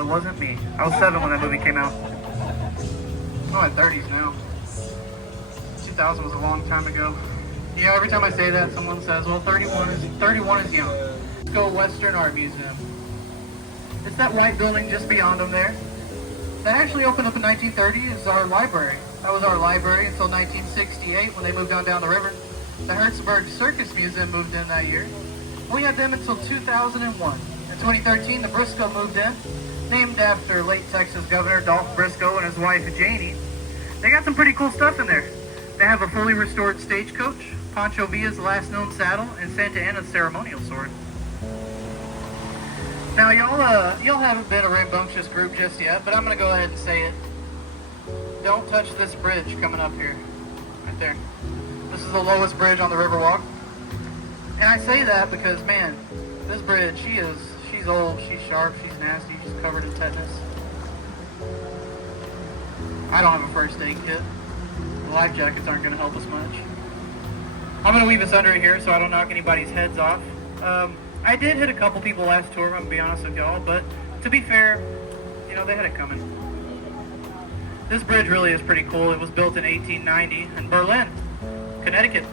Well, it wasn't me. I was 7 when that movie came out. I'm in my 30s now. 2000 was a long time ago. Yeah, every time I say that, someone says, well, 31 is young. Let's go Western Art Museum. It's that white building just beyond them there. That actually opened up in 1930 as our library. That was our library until 1968 when they moved on down the river. The Hertzberg Circus Museum moved in that year. We had them until 2001. In 2013, the Briscoe moved in, named after late Texas Governor Dolph Briscoe and his wife Janie. They got some pretty cool stuff in there. They have a fully restored stagecoach, Pancho Villa's last known saddle, and Santa Anna's ceremonial sword. Now y'all haven't been a rambunctious group just yet, but I'm gonna go ahead and say it. Don't touch this bridge coming up here. Right there. This is the lowest bridge on the Riverwalk. And I say that because, man, this bridge, she's old, she's sharp, she's nasty, she's covered in tetanus. I don't have a first aid kit. The life jackets aren't going to help us much. I'm going to weave us under here so I don't knock anybody's heads off. I did hit a couple people last tour, I'm going to be honest with y'all, but to be fair, you know, they had it coming. This bridge really is pretty cool. It was built in 1890 in Berlin, Connecticut.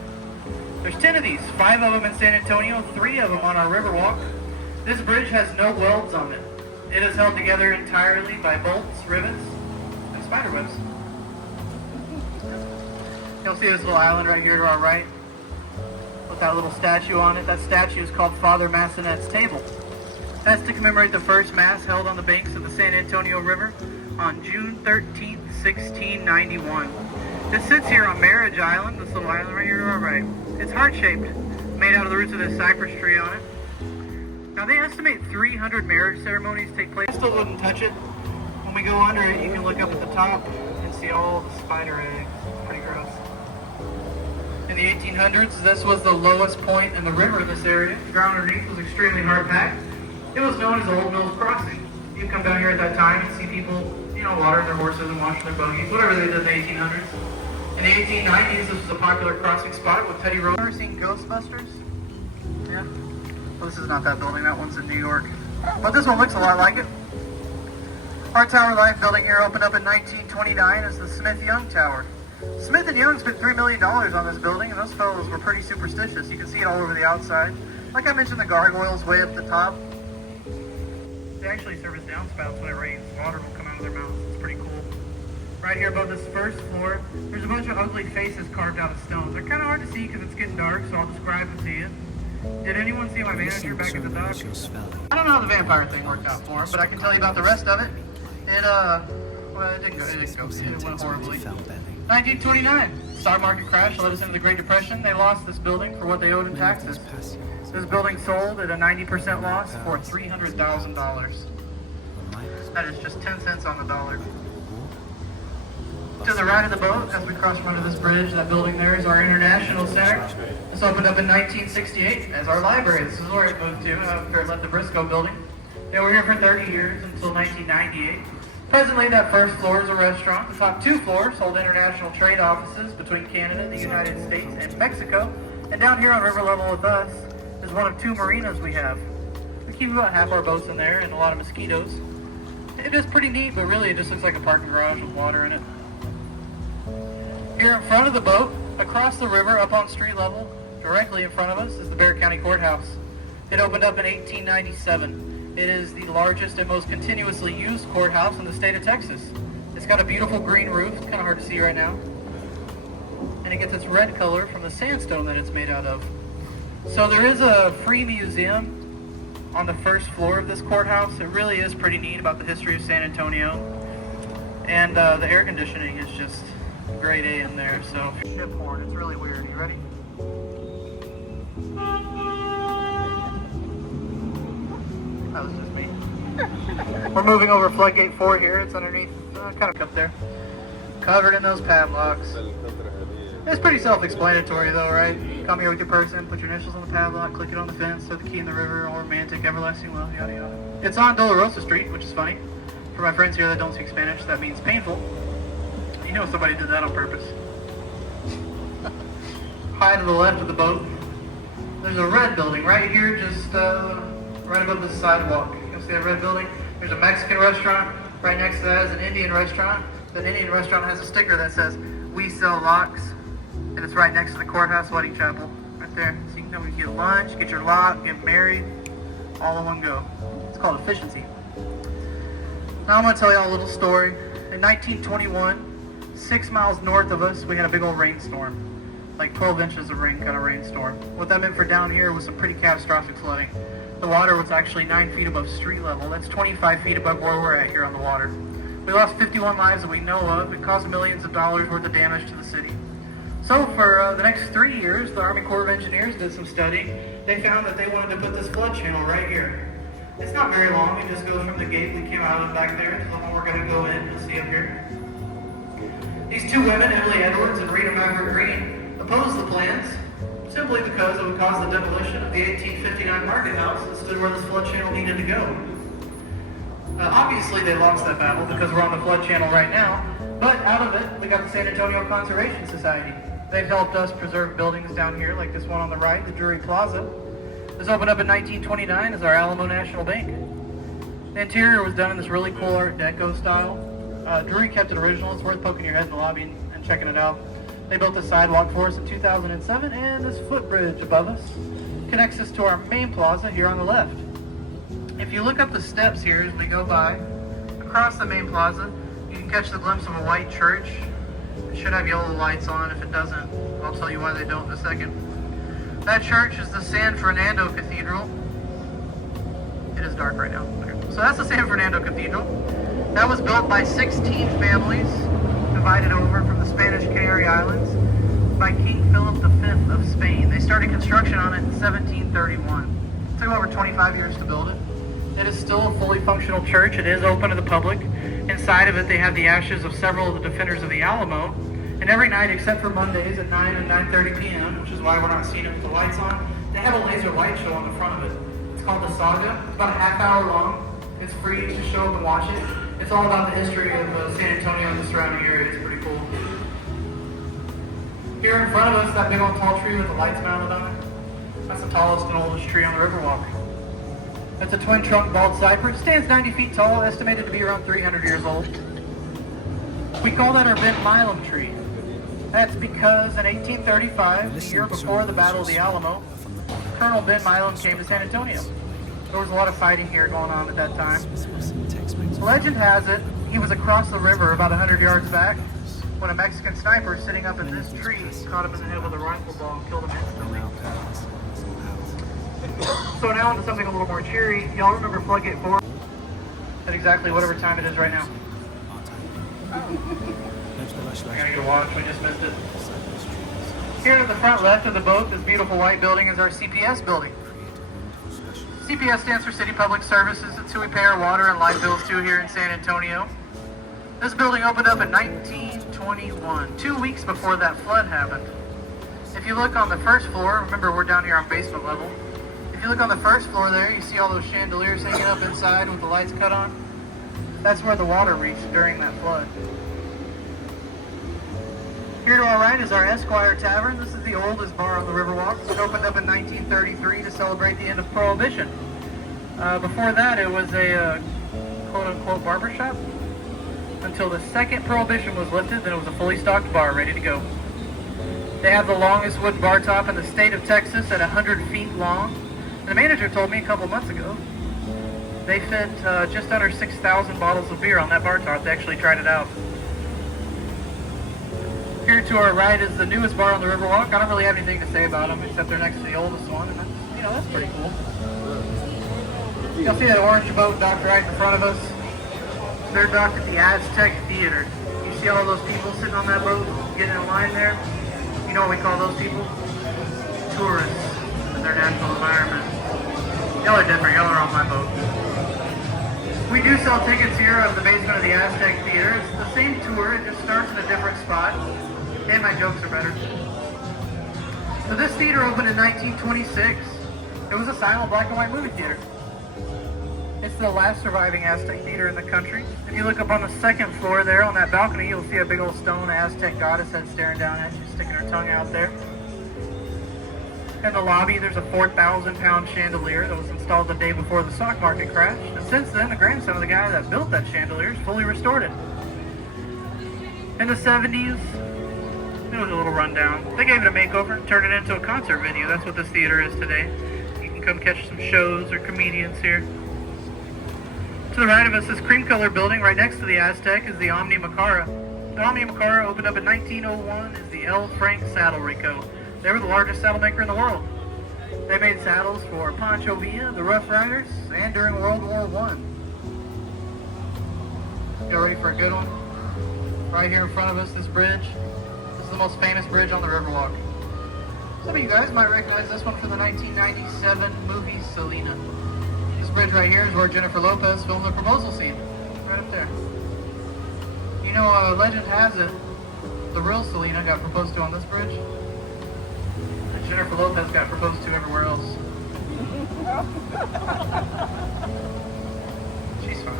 There's 10 of these, 5 of them in San Antonio, 3 of them on our Riverwalk. This bridge has no welds on it. It is held together entirely by bolts, rivets, and spider webs. You'll see this little island right here to our right with that little statue on it. That statue is called Father Massenet's Table. That's to commemorate the first Mass held on the banks of the San Antonio River on June 13th, 1691. This sits here on Marriage Island, this little island right here to our right. It's heart-shaped, made out of the roots of this cypress tree on it. Now they estimate 300 marriage ceremonies take place. I still wouldn't touch it. When we go under it, you can look up at the top and see all the spider eggs. Pretty gross. In the 1800s, this was the lowest point in the river in this area. The ground underneath was extremely hard-packed. It was known as Old Mills Crossing. You'd come down here at that time and see people, you know, watering their horses and washing their buggies, whatever they did in the 1800s. In the 1890s, this was a popular crossing spot with Teddy Roosevelt. Ever seen Ghostbusters? Yeah. Well, this is not that building. That one's in New York. But this one looks a lot like it. Our Tower Life building here opened up in 1929 as the Smith-Young Tower. Smith & Young spent $3 million on this building, and those fellows were pretty superstitious. You can see it all over the outside. Like I mentioned, the gargoyles way up the top. They actually serve as downspouts when it rains. Water will come out of their mouths. It's pretty cool. Right here above this first floor, there's a bunch of ugly faces carved out of stones. They're kind of hard to see because it's getting dark, so I'll describe them to you. Did anyone see my manager back at the dock? I don't know how the vampire thing worked out for him, but I can tell you about the rest of it. Well, it didn't go. It went horribly. 1929, stock market crash led us into the Great Depression. They lost this building for what they owed in taxes. This building sold at a 90% loss for $300,000. That is just 10 cents on the dollar. To the right of the boat, as we cross front of this bridge, that building there is our International Center. This opened up in 1968 as our library. This is where it moved to after it left the Briscoe building. They were here for 30 years until 1998. Presently, that first floor is a restaurant. The top 2 floors hold international trade offices between Canada, the United States, and Mexico. And down here on river level with us is one of 2 marinas we have. We keep about half our boats in there and a lot of mosquitoes. It is pretty neat, but really it just looks like a parking garage with water in it. Here in front of the boat, across the river, up on street level, directly in front of us, is the Bexar County Courthouse. It opened up in 1897. It is the largest and most continuously used courthouse in the state of Texas. It's got a beautiful green roof. It's kind of hard to see right now. And it gets its red color from the sandstone that it's made out of. So there is a free museum on the first floor of this courthouse. It really is pretty neat about the history of San Antonio. And the air conditioning is just grade A in there, so. Ship horn, it's really weird. You ready? That was just me. We're moving over floodgate 4 here. It's underneath, kind of up there. Covered in those padlocks. It's pretty self-explanatory though, right? You come here with your person, put your initials on the padlock, click it on the fence, throw the key in the river, all romantic, everlasting love, yada yada. It's on Dolorosa Street, which is funny. For my friends here that don't speak Spanish, that means painful. You know somebody did that on purpose. High to the left of the boat, there's a red building right here, just right above the sidewalk. You'll see that red building. There's a Mexican restaurant. Right next to that is an Indian restaurant. That Indian restaurant has a sticker that says, "We sell locks." And it's right next to the courthouse wedding chapel. Right there. So you can come and get lunch, get your lock, get married, all in one go. It's called efficiency. Now I'm going to tell you all a little story. In 1921, 6 miles north of us, we had a big old rainstorm. Like 12 inches of rain kind of rainstorm. What that meant for down here was some pretty catastrophic flooding. The water was actually 9 feet above street level. That's 25 feet above where we're at here on the water. We lost 51 lives that we know of. It caused millions of dollars worth of damage to the city. So for the next 3 years, the Army Corps of Engineers did some study. They found that they wanted to put this flood channel right here. It's not very long. It just goes from the gate we came out of back there to the one we're going to go in. You'll see up here. These two women, Emily Edwards and Rita Maverick Green, opposed the plans simply because it would cause the demolition of the 1859 market house that stood where this flood channel needed to go. Obviously, they lost that battle because we're on the flood channel right now, but out of it, we got the San Antonio Conservation Society. They've helped us preserve buildings down here, like this one on the right, the Drury Plaza. This opened up in 1929 as our Alamo National Bank. The interior was done in this really cool Art Deco style. Drury kept it original. It's worth poking your head in the lobby and checking it out. They built a sidewalk for us in 2007, and this footbridge above us connects us to our main plaza here on the left. If you look up the steps here as we go by, across the main plaza, you can catch the glimpse of a white church. It should have yellow lights on. If it doesn't, I'll tell you why they don't in a second. That church is the San Fernando Cathedral. It is dark right now. Okay. So that's the San Fernando Cathedral. That was built by 16 families divided over from the Spanish Canary Islands by King Philip V of Spain. They started construction on it in 1731. It took over 25 years to build it. It is still a fully functional church. It is open to the public. Inside of it, they have the ashes of several of the defenders of the Alamo. And every night, except for Mondays at 9 and 9:30 p.m., which is why we're not seeing it with the lights on, they have a laser light show on the front of it. It's called the Saga. It's about a half hour long. It's free to show up and watch it. It's all about the history of San Antonio and the surrounding area. It's pretty cool. Here in front of us, that big old tall tree with the lights mounted on it, that's the tallest and oldest tree on the Riverwalk. It's a twin trunk bald cypress. Stands 90 feet tall, estimated to be around 300 years old. We call that our Ben Milam tree. That's because in 1835, the year before the Battle of the Alamo, Colonel Ben Milam came to San Antonio. There was a lot of fighting here going on at that time. Legend has it, he was across the river about 100 yards back when a Mexican sniper sitting up in this tree caught him in the head with a rifle ball and killed him instantly. So now into something a little more cheery. Y'all remember Floodgate 4? At exactly whatever time it is right now. I gotta get a watch, we just missed it. Here to the front left of the boat, this beautiful white building is our CPS building. CPS stands for City Public Services. It's who we pay our water and light bills to here in San Antonio. This building opened up in 1921, 2 weeks before that flood happened. If you look on the first floor, remember we're down here on basement level. If you look on the first floor there, you see all those chandeliers hanging up inside with the lights cut on. That's where the water reached during that flood. Here to our right is our Esquire Tavern. This is the oldest bar on the Riverwalk. It opened up in 1933 to celebrate the end of Prohibition. Before that, it was a quote-unquote barbershop. Until the second Prohibition was lifted, then it was a fully stocked bar ready to go. They have the longest wooden bar top in the state of Texas at 100 feet long. And the manager told me a couple months ago, they fit just under 6,000 bottles of beer on that bar top. They actually tried it out. Here to our right is the newest bar on the Riverwalk. I don't really have anything to say about them except they're next to the oldest one, and that's pretty cool. You'll see that orange boat docked right in front of us. They're docked at the Aztec Theater. You see all those people sitting on that boat, getting in line there? You know what we call those people? Tourists in their natural environment. Y'all are different. Y'all are on my boat. We do sell tickets here of the basement of the Aztec Theater. It's the same tour. It just starts in a different spot. And my jokes are better. So this theater opened in 1926. It was a silent black and white movie theater. It's the last surviving Aztec theater in the country. If you look up on the second floor there on that balcony, you'll see a big old stone Aztec goddess head staring down at you, sticking her tongue out there. In the lobby, there's a 4,000-pound chandelier that was installed the day before the stock market crashed. And since then, the grandson of the guy that built that chandelier has fully restored it. In the 70s, it was a little rundown. They gave it a makeover and turned it into a concert venue. That's what this theater is today. You can come catch some shows or comedians here. To the right of us, this cream-colored building right next to the Aztec is the Omni Macara. The Omni Macara opened up in 1901 as the L. Frank Saddlery Co. They were the largest saddle maker in the world. They made saddles for Pancho Villa, the Rough Riders, and during World War I. Y'all ready for a good one? Right here in front of us, this bridge. This is the most famous bridge on the Riverwalk. Some of you guys might recognize this one from the 1997 movie Selena. This bridge right here is where Jennifer Lopez filmed the proposal scene. Right up there. You know, legend has it, the real Selena got proposed to on this bridge. Jennifer Lopez got proposed to everywhere else. She's fine.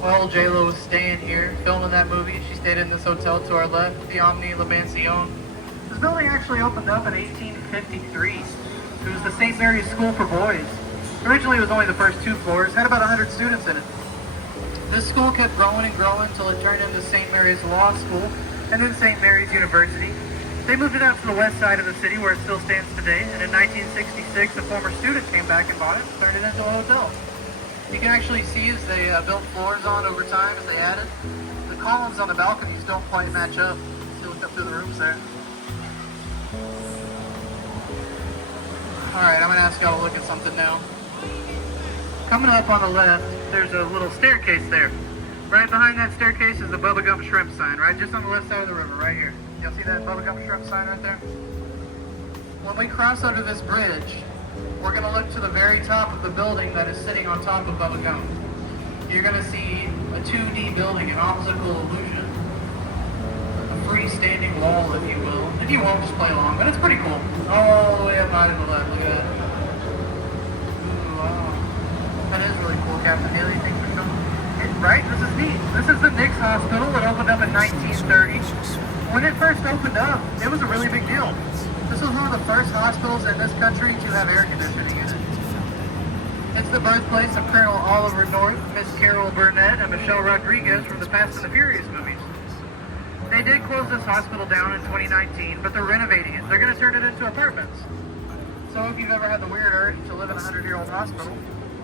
While J-Lo was staying here, filming that movie, she stayed in this hotel to our left, the Omni La Mansion. This building actually opened up in 1853. It was the St. Mary's School for Boys. Originally, it was only the first 2 floors, had about 100 students in it. This school kept growing and growing until it turned into St. Mary's Law School, and then St. Mary's University. They moved it out to the west side of the city where it still stands today, and in 1966 a former student came back and bought it and turned it into a hotel. You can actually see as they built floors on over time as they added. The columns on the balconies don't quite match up. So look up through the rooms there. Alright, I'm going to ask y'all to look at something now. Coming up on the left, there's a little staircase there. Right behind that staircase is the Bubba Gump Shrimp sign, right just on the left side of the river, right here. Y'all see that Bubba Gump Shrimp sign right there? When we cross under this bridge, we're going to look to the very top of the building that is sitting on top of Bubba Gump. You're going to see a 2D building, an optical illusion. A freestanding wall, if you will. If you won't, just play along, but it's pretty cool. All the way up high to the left, look at that. Ooh, wow. That is really cool, Captain Haley. Thanks for showing. Right? This is neat. This is the Nix Hospital that opened up in 1930. When it first opened up, it was a really big deal. This was one of the first hospitals in this country to have air conditioning in it. It's the birthplace of Colonel Oliver North, Miss Carol Burnett, and Michelle Rodriguez from the Fast and the Furious movies. They did close this hospital down in 2019, but they're renovating it. They're going to turn it into apartments. So if you've ever had the weird urge to live in a 100-year-old hospital,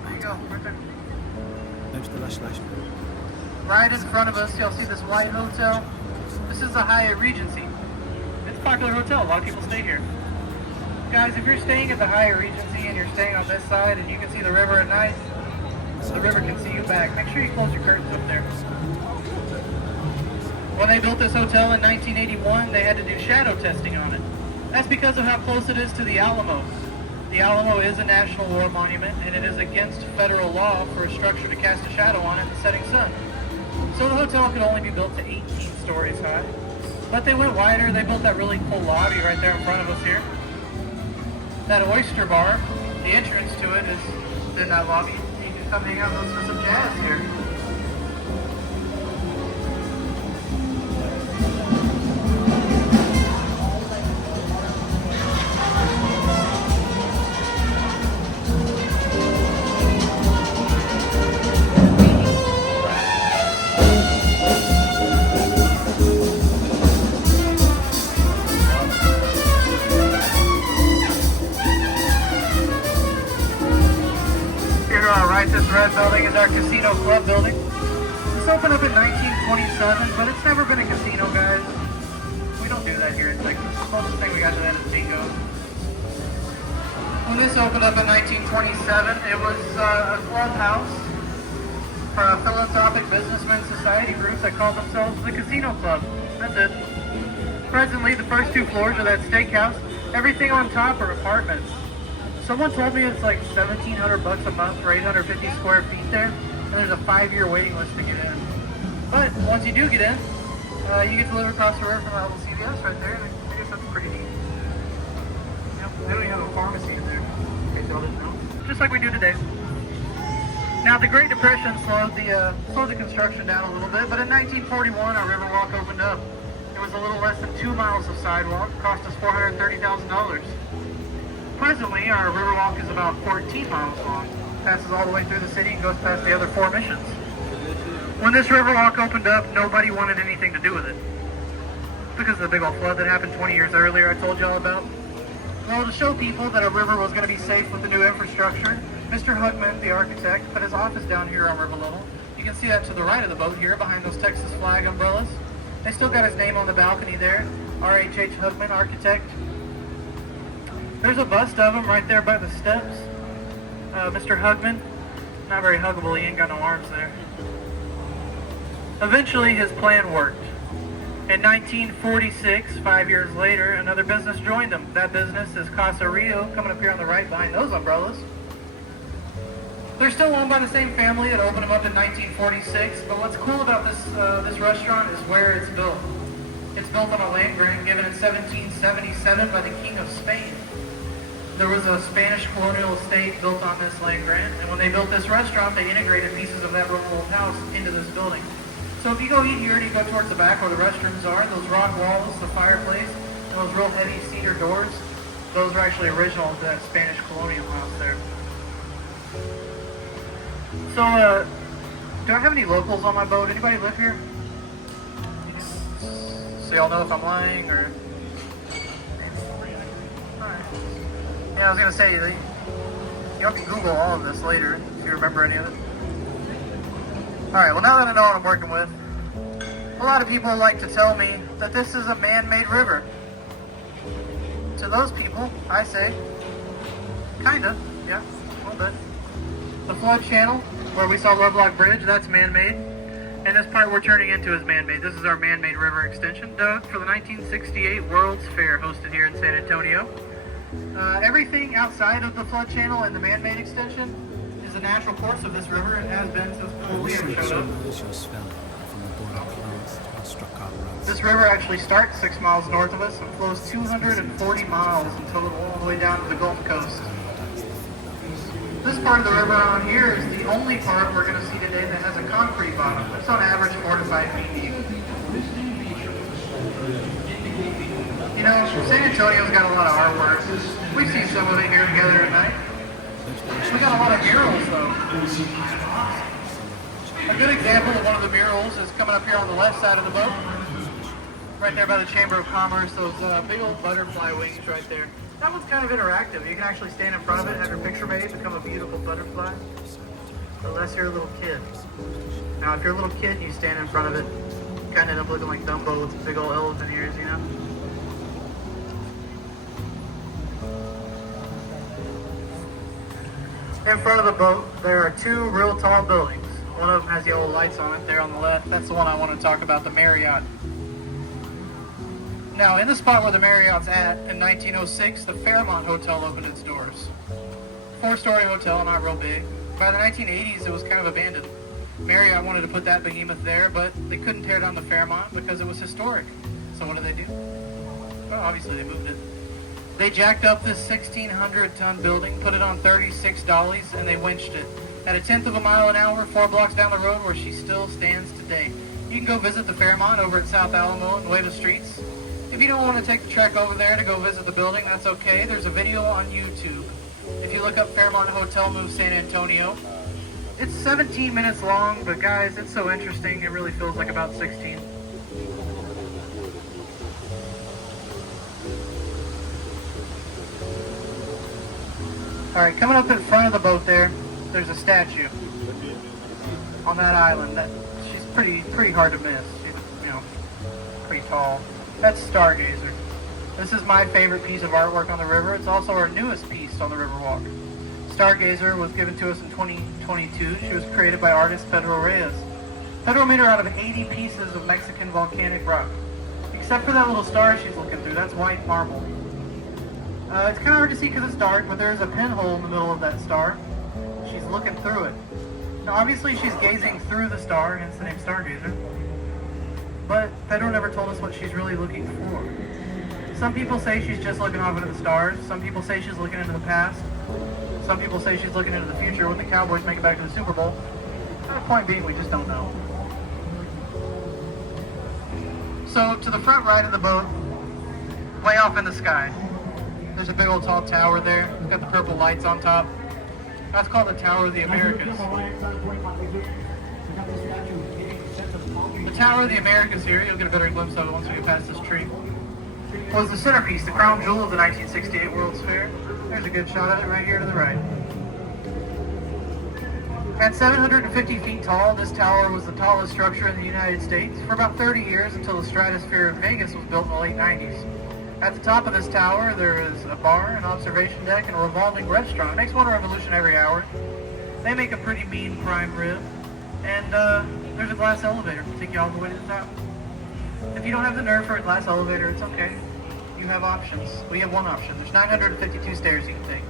there you go, right there. Right in front of us, you'll see this white hotel. This is the Hyatt Regency. It's a popular hotel. A lot of people stay here. Guys, if you're staying at the Hyatt Regency and you're staying on this side and you can see the river at night, the river can see you back. Make sure you close your curtains up there. When they built this hotel in 1981, they had to do shadow testing on it. That's because of how close it is to the Alamo. The Alamo is a National War Monument, and it is against federal law for a structure to cast a shadow on it in the setting sun. So the hotel could only be built to 18 stories high. But they went wider. They built that really cool lobby right there in front of us here. That oyster bar, the entrance to it is in that lobby. You can come hang out and listen to some jazz here. This red building is our casino club building. This opened up in 1927, but it's never been a casino, guys. We don't do that here in Texas. The closest thing we got to that is bingo. When this opened up in 1927, it was a clubhouse for a philanthropic businessman society group that called themselves the Casino Club. That's it. Presently, the first 2 floors are that steakhouse. Everything on top are apartments. Someone told me it's like $1,700 a month for 850 square feet there, and there's a 5-year waiting list to get in. But once you do get in, you get to live across the river from that little CVS right there, and I guess that's pretty neat. Yep, they don't even have a pharmacy in there, in case y'all didn't know. Just like we do today. Now, the Great Depression slowed the construction down a little bit, but in 1941, our Riverwalk opened up. It There was a little less than 2 miles of sidewalk, cost us $430,000. Presently, our Riverwalk is about 14 miles long, passes all the way through the city and goes past the other 4 missions. When this Riverwalk opened up, nobody wanted anything to do with it. Because of the big old flood that happened 20 years earlier I told y'all about. Well, to show people that a river was going to be safe with the new infrastructure, Mr. Hugman, the architect, put his office down here on river level. You can see that to the right of the boat here, behind those Texas flag umbrellas. They still got his name on the balcony there, R.H.H. Hugman, architect. There's a bust of him right there by the steps. Mr. Hugman, not very huggable, he ain't got no arms there. Eventually his plan worked. In 1946, 5 years later, another business joined him. That business is Casa Rio, coming up here on the right behind those umbrellas. They're still owned by the same family that opened them up in 1946, but what's cool about this restaurant is where it's built. It's built on a land grant given in 1777 by the King of Spain. There was a Spanish colonial estate built on this land grant, and when they built this restaurant, they integrated pieces of that little old house into this building. So if you go eat here and you go towards the back where the restrooms are, those rock walls, the fireplace, and those real heavy cedar doors, those are actually original to that Spanish colonial house there. So, do I have any locals on my boat? Anybody live here? So y'all know if I'm lying or... Alright. Yeah, I was gonna say, y'all can Google all of this later if you remember any of it. Alright, well now that I know what I'm working with, a lot of people like to tell me that this is a man-made river. To those people, I say, kinda, yeah, a little bit. The flood channel, where we saw Lovelock Bridge, that's man-made. And this part we're turning into is man-made. This is our man-made river extension, dug for the 1968 World's Fair hosted here in San Antonio. Everything outside of the flood channel and the man-made extension is the natural course of this river and has been since before we ever showed up. This river actually starts 6 miles north of us and flows 240 miles in total all the way down to the Gulf Coast. This part of the river on here is the only part we're going to see today that has a concrete bottom. It's on average 4 to 5 feet deep. You know, San Antonio's got a lot of artwork. We see some of it here together at night. We got a lot of murals though. A good example of one of the murals is coming up here on the left side of the boat. Right there by the Chamber of Commerce, those big old butterfly wings right there. That one's kind of interactive. You can actually stand in front of it and have your picture made, become a beautiful butterfly. Unless you're a little kid. Now if you're a little kid and you stand in front of it, you kind of end up looking like Dumbo with big old elephant ears, you know? In front of the boat, there are 2 real tall buildings. One of them has the old lights on it there on the left. That's the one I want to talk about, the Marriott. Now, in the spot where the Marriott's at, in 1906, the Fairmont Hotel opened its doors. 4-story hotel, not real big. By the 1980s, it was kind of abandoned. Marriott wanted to put that behemoth there, but they couldn't tear down the Fairmont because it was historic. So what did they do? Well, obviously they moved it. They jacked up this 1,600-ton building, put it on 36 dollies, and they winched it. At a 1/10 of a mile an hour, 4 blocks down the road where she still stands today. You can go visit the Fairmont over at South Alamo and Nueva Streets. If you don't want to take the trek over there to go visit the building, that's okay. There's a video on YouTube. If you look up Fairmont Hotel Move San Antonio, it's 17 minutes long, but guys, it's so interesting, it really feels like about 16. Alright, coming up in front of the boat there, there's a statue on that island. She's pretty hard to miss. She's, you know, pretty tall. That's Stargazer. This is my favorite piece of artwork on the river. It's also our newest piece on the Riverwalk. Stargazer was given to us in 2022. She was created by artist Pedro Reyes. Pedro made her out of 80 pieces of Mexican volcanic rock. Except for that little star she's looking through. That's white marble. It's kind of hard to see because it's dark, but there's a pinhole in the middle of that star. She's looking through it. Now obviously she's gazing through the star, hence the name Stargazer. But Pedro never told us what she's really looking for. Some people say she's just looking off into the stars. Some people say she's looking into the past. Some people say she's looking into the future when the Cowboys make it back to the Super Bowl. The point being, we just don't know. So to the front right of the boat, way off in the sky, there's a big old tall tower there. It's got the purple lights on top. That's called the Tower of the Americas. The Tower of the Americas here, you'll get a better glimpse of it once we get past this tree, was the centerpiece, the crown jewel of the 1968 World's Fair. There's a good shot of it right here to the right. At 750 feet tall, this tower was the tallest structure in the United States for about 30 years until the Stratosphere of Vegas was built in the late 90s. At the top of this tower, there is a bar, an observation deck, and a revolving restaurant. It makes one revolution every hour. They make a pretty mean prime rib. And there's a glass elevator to take you all the way to the top. If you don't have the nerve for a glass elevator, it's okay. You have options. We have one option. There's 952 stairs you can take.